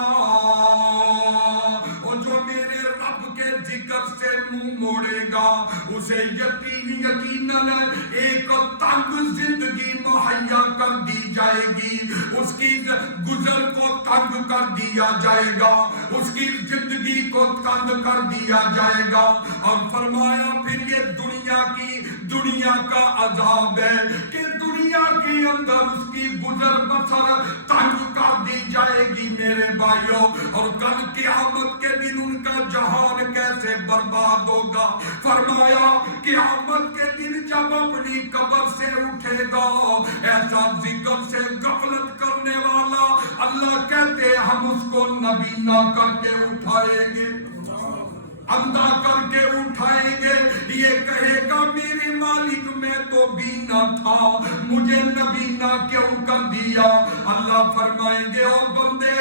اور جو میرے رب کے ذکر سے منہ موڑے گا اسے یقیناً ایک تنگ زندگی مہیا کر دی جائے گی، اس کی گزر کو تنگ کر دیا جائے گا، اس کی زندگی کو تنگ کر دیا جائے گا. اور فرمایا پھر یہ دنیا کا عذاب ہے کہ دنیا کے اندر اس کی گزر بسر تنگ کر دی جائے گی میرے بھائیوں. اور کل قیامت کے دن ان کا جہان کیسے برباد ہوگا. فرمایا قیامت کے دن جب اپنی قبر سے اٹھے گا ایسا ذکر سے غفلت کرنے والا، اللہ کہتے ہم اس کو نبی نہ کر کے اٹھائیں گے. اندھا کر کے اٹھائیں گے، یہ کہے گا میرے مالک میں تو بینا تھا، مجھے نبینا کیوں کر دیا؟ اللہ فرمائیں گے او بندے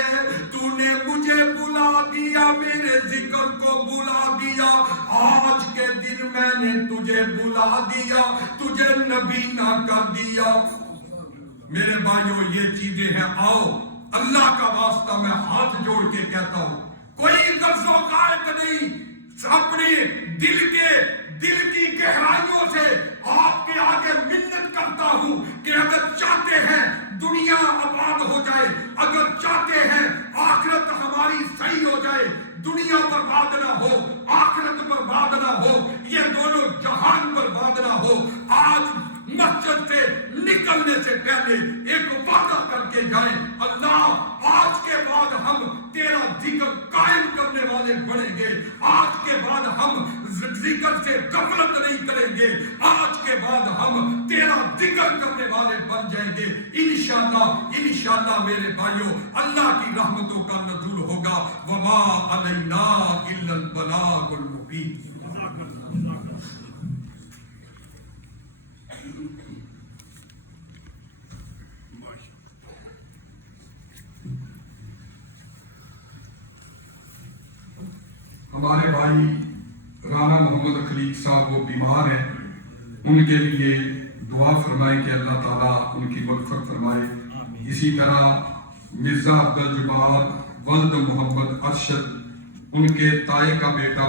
تو نے مجھے بلا دیا، میرے ذکر کو بلا دیا، آج کے دن میں نے تجھے بلا دیا، تجھے نبینا کر دیا۔ میرے بھائیوں یہ چیزیں ہیں، آؤ اللہ کا واسطہ میں ہاتھ جوڑ کے کہتا ہوں، کوئی قرض و قائد نہیں، اپنے دل کی گہرائیوں سے آپ کے آگے منت کرتا ہوں کہ اگر چاہتے ہیں دنیا آباد ہو جائے، اگر چاہتے ہیں آخرت ہماری صحیح ہو جائے، دنیا برباد نہ ہو، آخرت برباد نہ ہو، یہ دونوں جہان برباد نہ ہو، آج مسجد سے نکلنے سے پہلے ایک وعدہ کر کے جائیں، اللہ آج کے بعد ہم تیرا ذکر قائم کرنے والے بنیں گے، آج کے بعد ہم ذکر سے غفلت نہیں کریں گے، آج کے بعد ہم تیرا ذکر کرنے والے بن جائیں گے، انشاءاللہ میرے بھائیوں اللہ کی رحمتوں کا نزول ہوگا۔ وما علینا الا البلاغ المبین۔ ہمارے بھائی رانا محمد خلیق صاحب وہ بیمار ہیں، ان کے لیے دعا فرمائیں کہ اللہ تعالیٰ ان کی مغفرت فرمائے۔ اسی طرح مرزا عبدالجبار ولد محمد ارشد، ان کے تائے کا بیٹا